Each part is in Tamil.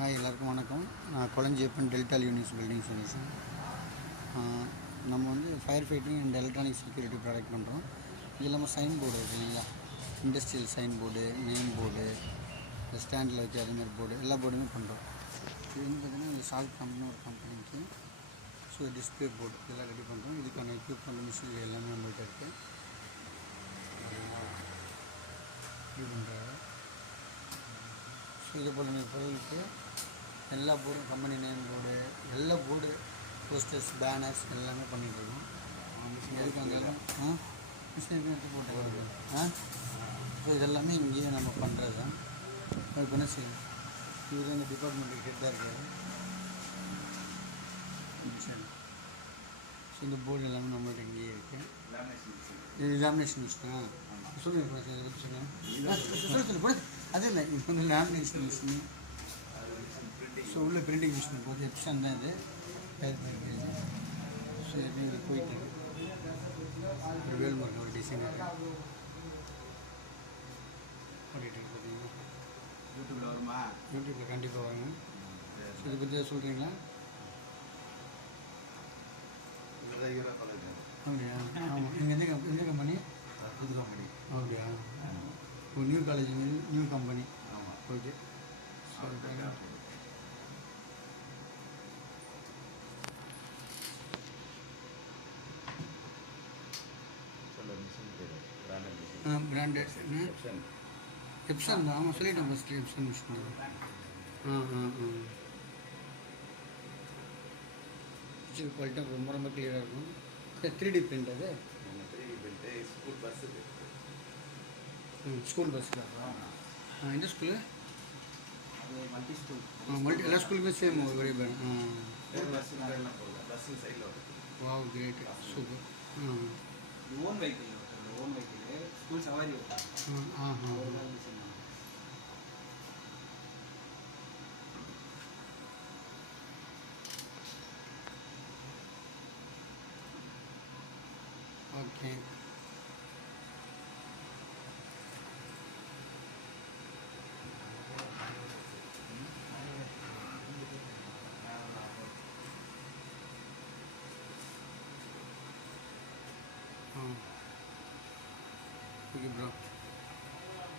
ஹாய், எல்லாருக்கும் வணக்கம். நான் Kolanjiappan Delta Unis building solution. நம்ம வந்து fire fighting and electronic security product பண்ணுறோம். இது இல்லாமல் சைன் போர்டு இருக்குது இல்லைங்களா, industrial sign board, name board, இந்த ஸ்டாண்டில் வச்சு அதேமாதிரி போர்டு, எல்லா போர்டுமே பண்ணுறோம். இது வந்து பார்த்திங்கன்னா இந்த சால்ட் கம்பெனி ஒரு கம்பெனிக்கு டிஸ்பிளே போர்டு இதெல்லாம் ரெடி பண்ணுறோம். இதுக்கான எக்யூப்மெண்ட் மிஷின் எல்லாமே நம்மள்கிட்ட இருக்குது. இது பண்ணுறாங்க. இது போல் பொருளுக்கு எல்லா போர்டும், கம்பெனி நேம் போர்டு, எல்லா போர்டு, போஸ்டர்ஸ், பேனர்ஸ் எல்லாமே பண்ணிகிட்ருக்கோம். எதுக்கு வந்தாலும் மிஷின் எடுத்து போட்டு ஸோ இதெல்லாமே இங்கேயே நம்ம பண்ணுறது தான். இப்போ என்ன செய்யணும், இவர் அந்த டிபார்ட்மெண்ட்டுக்கு ஹெட்டாக இருக்காரு. சரி, ஸோ இந்த போர்டு எல்லாமே நம்மள்ட்ட இங்கேயே இருக்குது. இது லேமினேஷன் மிஷினா சொல்லுங்கள், இதை பற்றி சொல்லுங்கள். அது இல்லை, இப்போ வந்து லேமினேஷன் மிஷின். ஸோ உள்ள பிரிண்டிங் மிஷின் போது எப்சன் தான் இது தயார் பண்ணியிருக்கேன். ஸோ இது போயிட்டு ஒரு வேல்மார்க் ஒரு டிசைன் பண்ணிகிட்டு இருக்கு. பார்த்தீங்கன்னா யூடியூப்பில் வருமா? யூடியூப்பில் கண்டிப்பாக வருங்க. ஸோ இதை பற்றி சொல்கிறீங்களா? அப்படியா? ஆமாம். நீங்கள் எந்த கம்பெனி? புது கம்பெனி. அப்படியா? இப்போ நியூ காலேஜ், நியூ கம்பெனி. ஆமாம். ஓகே. பிராண்டட் எப்சன் தான். ஆமாம், சொல்லிட்டேன் first. Epson machine picture quality ரொம்ப ரொம்ப கிளியராக இருக்கும். 3D பிரிண்ட் அது. 3D பிரிண்ட்டு ஸ்கூல் பஸ்ஸுக்கு. ஸ்கூல் பஸ்ஸில் எந்த ஸ்கூலு? அது மல்டி ஸ்கூல். எல்லா ஸ்கூலுமே சேம் ஒரே பேண்ட். பஸ்ஸு சைடில் வருது. Wow, great, super. Own vehicle school சவாரி okay. Okay bro,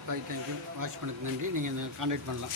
bye, thank you. Watch பண்ணதுக்கு நன்றி. நீங்கள் கான்டாக்ட் பண்ணலாம்.